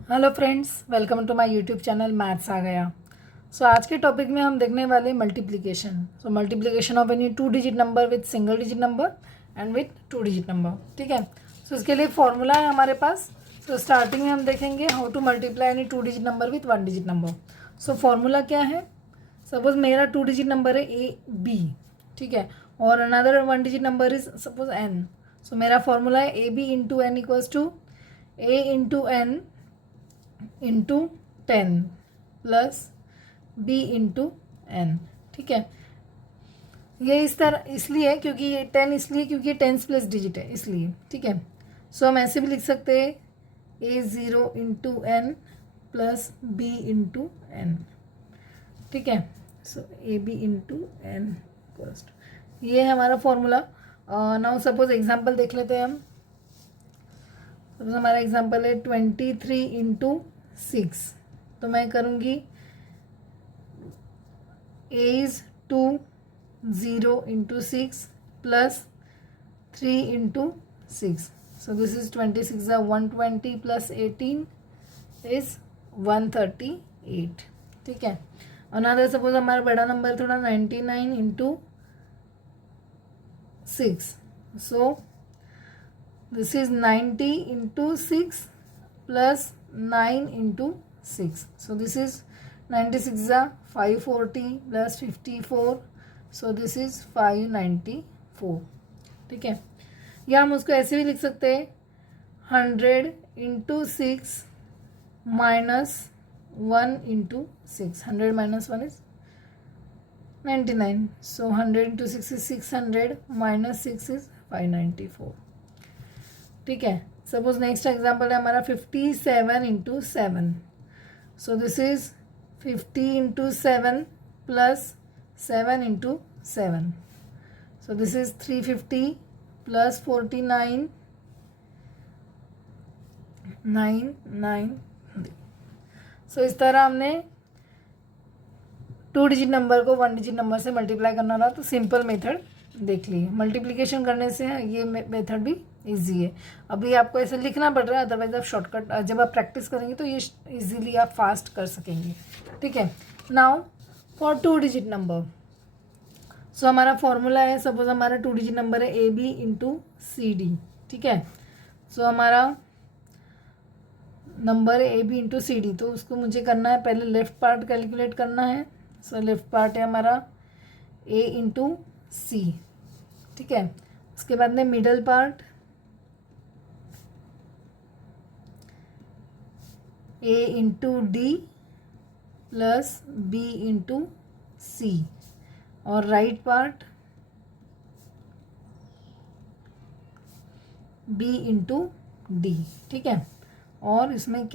Hello friends, welcome to my YouTube channel maths आ गया। आज के टॉपिक में हम देखने वाले multiplication. Multiplication of any two digit number with single digit number and with two digit number. ठीक है। इसके लिए फॉर्मूला है हमारे पास। स्टार्टिंग में हम देखेंगे how to multiply any two digit number with one digit number. Formula क्या है? सपोज मेरा टू डिजिट नंबर है ए बी, ठीक है, और another one digit number is suppose N. मेरा फॉर्मूला है A B into N equals to A into N into 10 plus B into N. ठीक है। ये इस तरह इसलिए क्योंकि ये 10 इसलिए क्योंकि ये टेंस प्लस डिजिट है, इसलिए। ठीक है। हम ऐसे भी लिख सकते हैं A zero into N plus B into N. ठीक है। A B into N first, ये है हमारा फॉर्मूला। नाउ सपोज एग्जाम्पल देख लेते हैं हम। सपोज हमारा एग्जाम्पल है 23 इंटू 6। तो मैं करूँगी A is 2 0 into 6 plus 3 into 6। This is 26 120 plus 18 is 138। ठीक है। अनदर सपोज हमारा बड़ा नंबर थोड़ा 99 into 6। This is 90 into 6 plus 9 into 6। This is 96 540 plus 54। This is 594। ठीक है। या हम उसको ऐसे भी लिख सकते हैं 100 into 6 minus 1 into 6। 100 minus 1 is 99। 100 into 6 is 600 minus 6 is 594। ठीक है। सपोज नेक्स्ट एग्जाम्पल है हमारा 57 into 7। This is 50 into 7 plus 7 into 7। This is 350 plus 49 993। इस तरह हमने टू डिजिट नंबर को वन डिजिट नंबर से मल्टीप्लाई करना रहा तो सिंपल मेथड देख लिए। मल्टीप्लिकेशन करने से ये मेथड भी इजी है। अभी आपको ऐसे लिखना पड़ रहा है, अदरवाइज आप शॉर्टकट जब आप प्रैक्टिस करेंगे तो ये इजीली आप फास्ट कर सकेंगे। ठीक है। Now four two digit number, हमारा फॉर्मूला है, सपोज हमारा टू डिजिट नंबर है A B into C D. ठीक है। हमारा नंबर है A B into C D, तो उसको मुझे करना है, पहले लेफ्ट पार्ट कैलकुलेट करना है। लेफ्ट पार्ट है हमारा ए इंटू सी। ठीक है। उसके बाद में middle part A into D plus B into C, और right part B into D. ठीक है। और इसमें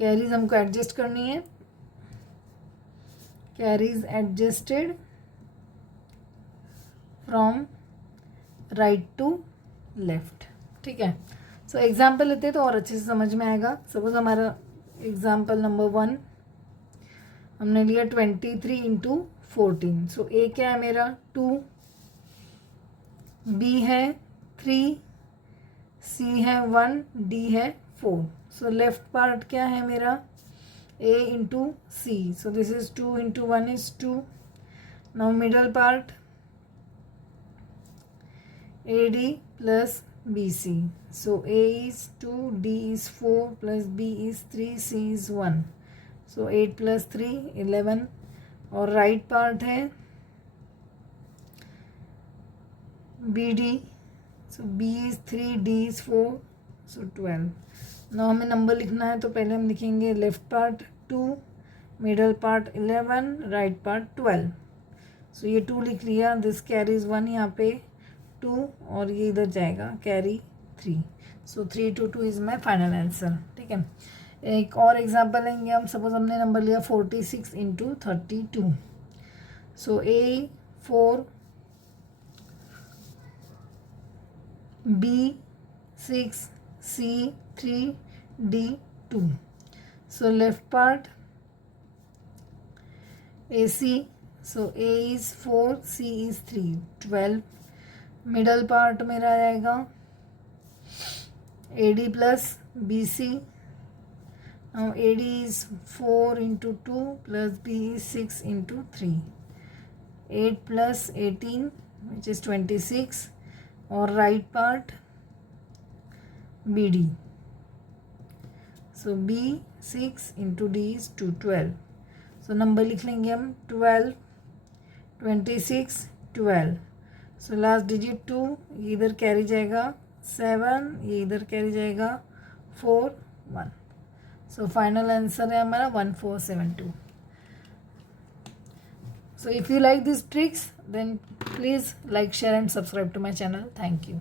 कैरीज हमको एडजस्ट करनी है। Carries adjusted from right to left. ठीक है। एग्जाम्पल लेते हैं तो और अच्छे से समझ में आएगा। सपोज हमारा एग्जाम्पल नंबर 1 हमने लिया 23 इंटू 14। ए क्या है मेरा 2, बी है 3, सी है 1, डी है 4। लेफ्ट पार्ट क्या है मेरा A into C. This is 2 into 1 is 2। Now middle part A D plus B C. A is 2, D is 4 plus B is 3, C is 1। 8 plus 3 11। और राइट पार्ट है B D. B is 3, D is 4, 12। Now हमें number लिखना है तो पहले हम लिखेंगे left part 2, middle part 11, right part 12। ये 2 लिख लिया। दिस कैरीज 1 यहाँ पे 2, और ये इधर जाएगा carry 3। 3 to 2 is my final answer. ठीक है। एक और एग्जाम्पल लेंगे हम। सपोज हमने नंबर लिया 46 into 32। A 4, B 6, C 3, D 2। Left part A C. A is 4, C is 3, 12। Middle part मेरा आएगा AD plus BC. Now AD is 4 into 2 plus B is 6 into 3. 8 plus 18, which is 26, or right part BD. So B 6 into D is 212. So number लिख लेंगे हम 12, 26, 12. So last digit 2, ये इधर carry जाएगा 7, ये इधर कैरी जाएगा 4, 1. सो फाइनल आंसर है हमारा 1472. So if you like these tricks, then please like, share and subscribe to my channel. Thank you.